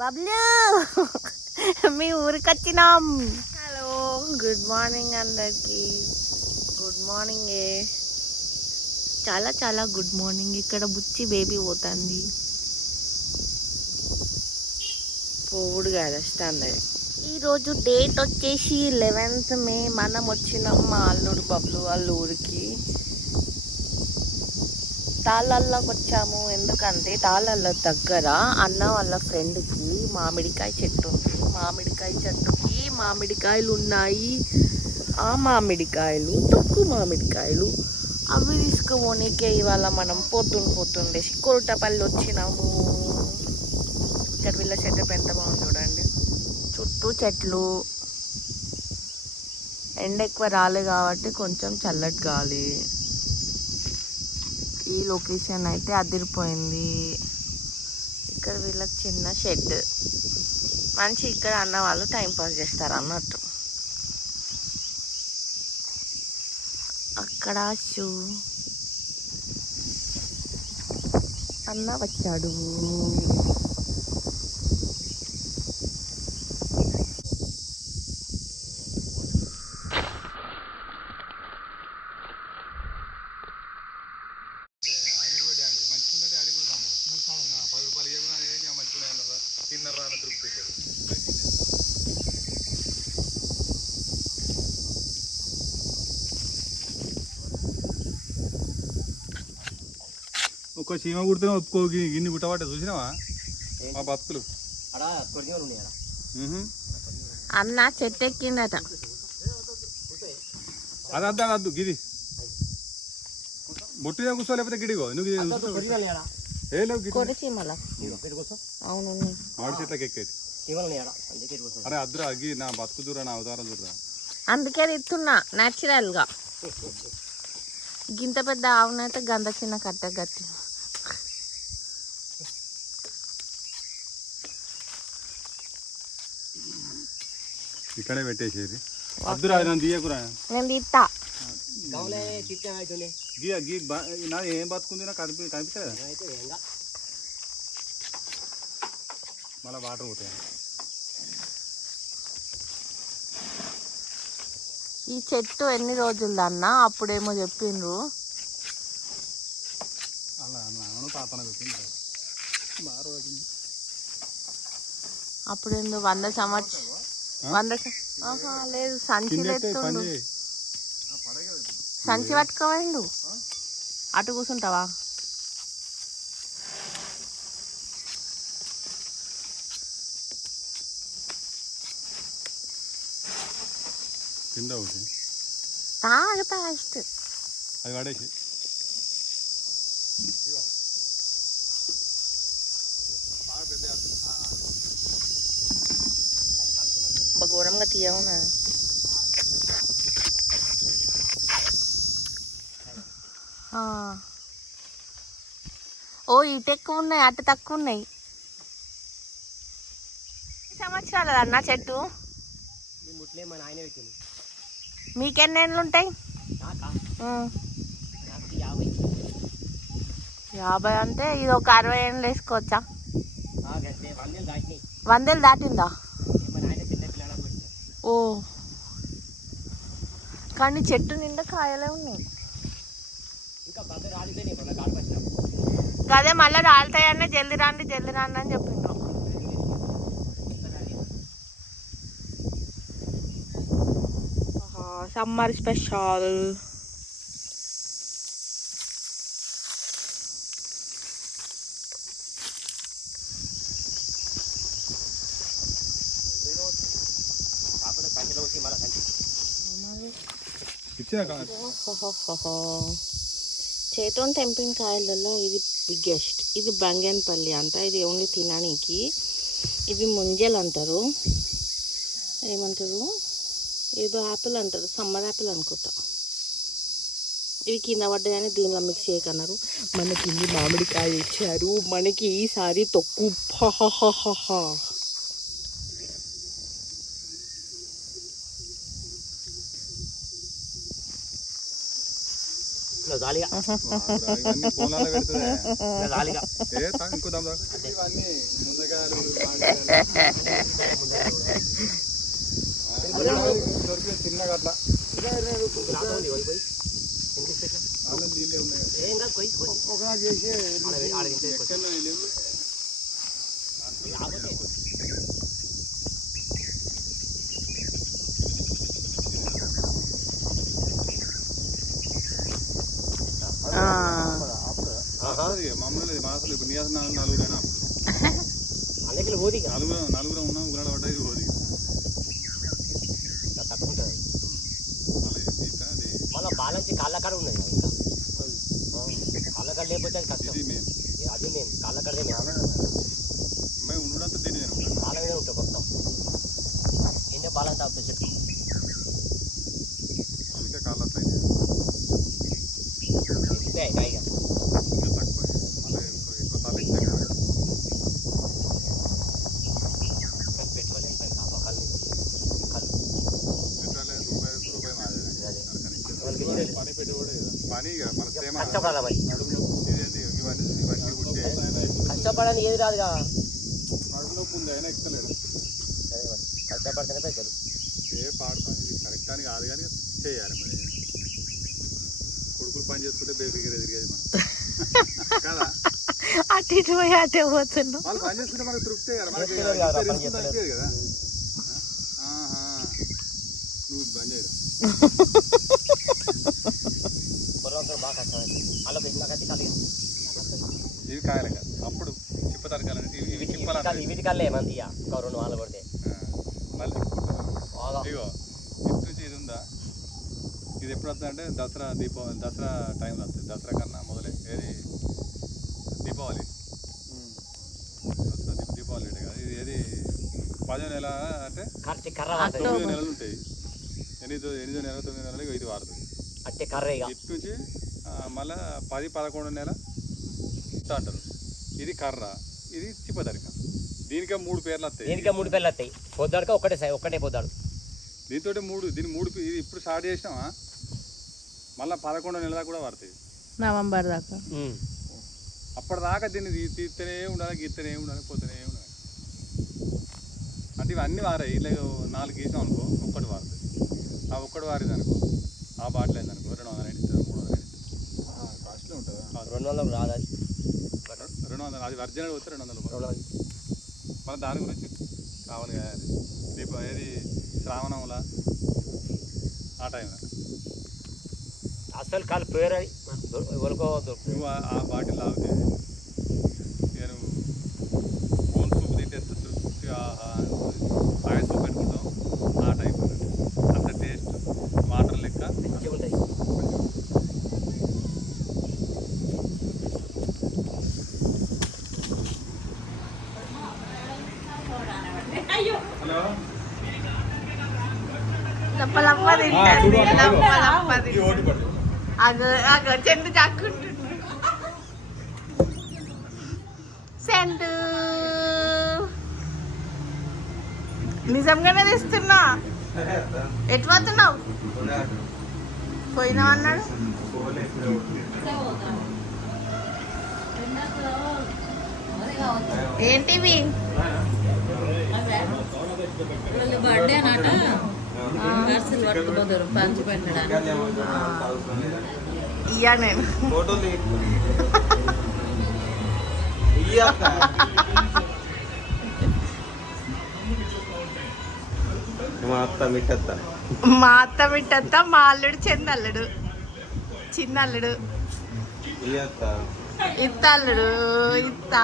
బబ్లు. మీ ఊరికి వచ్చినాం హలో గుడ్ మార్నింగ్ అందరికి. గుడ్ మార్నింగ్ ఏ. చాలా చాలా గుడ్ మార్నింగ్. ఇక్కడ బుచ్చి బేబీ పోతుంది. పోవుడు కాదు వస్తుంది ఈరోజు డేట్ వచ్చేసి లెవెన్త్ మే. మనం వచ్చినాం మా అల్లుడు బబ్లు వాళ్ళ ఊరికి. తాళ్ళల్లోకి వచ్చాము ఎందుకంటే తాళ్ళల్ల దగ్గర అన్న వాళ్ళ ఫ్రెండ్కి మామిడికాయ చెట్టు ఉంది. మామిడికాయ చెట్టుకి మామిడికాయలు ఉన్నాయి ఆ మామిడికాయలు తొక్కు మామిడికాయలు అవి తీసుకుపోనీకే ఇవాళ మనం పొద్దున్న పొద్దున్న లేచి కొరటపల్లి వచ్చినాము. ఇక్కడ వీళ్ళ చెట్టు ఎంత బాగుంది చూడండి. చుట్టూ చెట్లు. ఎండ ఎక్కువ రాలేదు కాబట్టి కొంచెం చల్లటి గాలి. ఈ లొకేషన్ అయితే అదిరిపోయింది. ఇక్కడ వీళ్ళకి చిన్న షెడ్ మంచి ఇక్కడ అన్న వాళ్ళు టైంపాస్ చేస్తారు అన్నట్టు. అక్కడ షూ. అన్న వచ్చాడు పది రూపాయలు ఇవ్వకుండా మంచిగా తిన్నరా అన్న తృప్తి ఒక్క చీమ కుడితే ఒప్పుకో గి- గిన్ని గుట్టబట్ట చూసినావా? మా బతుకులు. అన్న చెట్టు ఎక్కిండట అది అద్దు అది అద్దు గిది. బొట్టిగా కూర్చో లేకపోతే గిడిగో ఏ లేవు అవును మామిడి చెట్లకి ఎక్కేది అరే అద్దురా అగ్గి నా బతుకు దూరా నా అవతారం చూడరా. అందుకే తిత్తున్నా న్యాచురల్గా గింత పెద్ద ఆవునైతే గంత చిన్న కట్ట గట్టి. ఇక్కడే పెట్టేసేది. అద్దురా నన్ను తీయకురా నేను తీస్తా గీ నా ఏం బతుకుంది? నాకు కనిపి కనిపిస్తలేదా? అయితే ఏంగా మళ్ళీ వాటర్ పోతాయి. ఈ చెట్టు ఎన్ని రోజులు అన్న అప్పుడేమో చెప్పిండ్రు. అలా నాన్న తాతన పెట్టింది బాగా రోజు అప్పుడేందో వంద సంవత్సరం లేదు సంచి చేయి. సంచి పట్టుకోవాడు అటు కూర్చుంటావా ఒకటి తాగుతా ఫస్ట్ అది పడేసి. ఘోరంగా తీయవునా ఆ. ఓ ఇటు ఎక్కువ ఉన్నాయి అటు తక్కువ ఉన్నాయి. సంవత్సరాలు అన్న చెట్టు? మీ ముట్లే మా నాయన పెట్టింది. మీకెన్ని ఏళ్ళు ఉంటాయి? యాభై. అంటే ఇది ఒక అరవై ఏళ్ళు వేసుకోవచ్చా? వందలు దాటిందా మా నాయన చిన్న పిల్లలకు పెట్టింది ఓ. కానీ చెట్టు నిండా కాయలే ఉన్నాయి. అదే మళ్ళీ రాలుతాయన్న జల్ది రాండి జల్ది రాండి అని చెప్పిండ్రు. Summer special. చేతో తెంపిన కాయలలో ఇది బిగ్గెస్ట్ ఇది బంగన్పల్లి అంట. ఇది ఓన్లీ తినడానికి ఇవి ముంజలు అంటారు ఏమంటారు? ఏదో యాపిల్ అంటారు. సమ్మర్ యాపిల్ అనుకుంటా. ఇవి కింద పడ్డాయని దీనిలో మిక్స్ చేయకన్నారు. మనకి ఇన్ని మామిడికాయ ఇచ్చారు. మనకి ఈసారి తొక్కు. హా. ఇంకా జాలిగా ఇవన్నీ పొలాల్లో పెడుతుంది ఇంకా జాలిగా ఏ తా- ఇంకో దమ్ తా. ఇవన్నీ ముందకాయలు దొరికిన చిన్నగా అట్లా. ఏం కాదు పోయి. ఒకనాడు చేసి ఆడ ఆడ తింటే పోయి. ఎక్కడో లేవు. రాకపోతే ఆహా. అది మమ్మల్ని మాసలు ఇప్పుడు నీ అసలు నలుగురైనా అందుకే పోది ఇక. నలుగురు నలుగురు ఉన్నాం గురాడ పడ్డది పోదు ఇంకా తక్కువ ఉంటుంది మళ్ళీ తీస్తే అది మళ్ళీ బాలంచి కాళ్ళ కాడ ఉన్నది కదా ఇంకా ఆ, కాళ్ళ కాడ లేకపోతే అది కష్టం ఇది మేము ఏ, అది నేను కాళ్ళ కాడదే మేము మేము ఉండడంతా దీని నేను ఉంటాను కాళ్ళ మీద ఉంటాం మొత్తం ఎన్నే బాలం తాగుతుంది చెట్టు అందుకే కాళ్ళు వస్తాయి ఇదే కాయగా ఇంకా తక్కువ మళ్ళీ ఎక్కువ ఎక్కువ తాళ్ళు ఇచ్చాక పెట్టుకోలే ఇంకా కాపాకాల మీద కళ్ళు పెట్రోల్ రూపాయి రూపాయి మాదే అదే. అందుకని ఇచ్చేది. వాళ్ళకి ఇచ్చేది. పని పెట్టి కూడా పని ఇక మన ఇవన్నీ ఉంటే కష్టపడని ఏది అదే మరి కష్టపడితేనే పైసలు కరెక్ట్ అని కాదు కానీ చేయాలి మరి. కొడుకులు పని చేసుకుంటే బేబీ దగ్గర తిరిగేది మనం. కదా? అటు ఇటు పోయి అటే పోతున్నాం. వాళ్ళు పని చేసుకుంటే మనకు తృప్తి కదా. మనకి కదా, కదా. నువ్వు చేయరా పొరవంతులు బాగా కష్టమైంది అలా పెట్టినాకైతే కలిగి ఇవి కాయలు కదా అప్పుడు చిప్ప తరకాలంటే ఇవి ఇవి చిప్పాలంటే వీటి కల్లే మంది ఒక రెండు వాళ్ళు కొడితే. మళ్ళీ బాగా. ఇగో ఇటు నుంచి ఇది ఉందా? ఇది ఎప్పుడు వస్తుంది అంటే దసరా దీపావళి దసరా టైంలో వస్తుంది. దసరా కన్నా మొదలే ఏది? దీపావళి. దసరా దీప- దీపావళి అంటే కదా. ఇది ఏది? పదో నెల అంటే తొమ్మిది నెలలు ఉంటాయి. ఎనిమిదో ఎనిమిదో నెల తొమ్మిది నెలలు ఇది వాడుతుంది అట్టే కర్ర ఇటు నుంచి మళ్ళా పది పదకొండు నెల అంటారు ఇది కర్ర. ఇది చిప్పదరిక దీనికే మూడు పేర్లు వస్తాయి. దీనికే మూడు పిల్లలు వస్తాయి. పొద్దాడుక ఒక్కటే సై- ఒక్కటే పొద్దాడు దీంతో మూడు దీని మూడు ఇది ఇప్పుడు స్టార్ట్ చేసినామా మళ్ళీ పదకొండో నెల దాకా కూడా పడతాయి. నవంబర్ దాకా. అప్పటిదాకా దీన్ని తీస్తూనే ఉండాలి గీస్తూనే ఉండాలి పోతూనే ఉండాలి. అంటే ఇవన్నీ వారాయి. ఇలా నాలుగు గీసాం అనుకో ఒక్కటి వారుతుంది ఆ ఒక్కటి వారింది అనుకో ఆ బాటిల్ అయింది అనుకో రెండు వందల ఇస్తుంది మూడు వందల కాస్ట్లీ ఉంటుందా? రెండు వందలు రాదు? అది రెండు వందలు అది ఒరిజినల్ వస్తే రెండు వందలు రెండు వందలు. మన దాని గురించి కావాలి అది. దీప ఏది? శ్రావణంలా? ఆ టైంలో అసలు కాలు పేరు దొరుకుతుంది. నువ్వు ఆ- బాటిల్ తాగితే ఇక నువ్వు ఓన్ సూప్ తింటే ఎంత ఆహా తింటుంది. లప్ప లప్ప తింటుంది. అగో అగో చెండు సెంటు. నిజంగానే తెస్తున్నా. ఎటు పోతున్నావు? పోయినావు అన్నాడు. ఏంటివి బర్త్డే నాట. ఇయ్యా నేను. ఫోటోలు మా అత్త మిట్టత్త. మా అత్త బిడ్డత్త మా అల్లుడు చిన్న అల్లుడు. చిన్న అల్లుడు. ఇత్త అల్లుడు ఇత్త.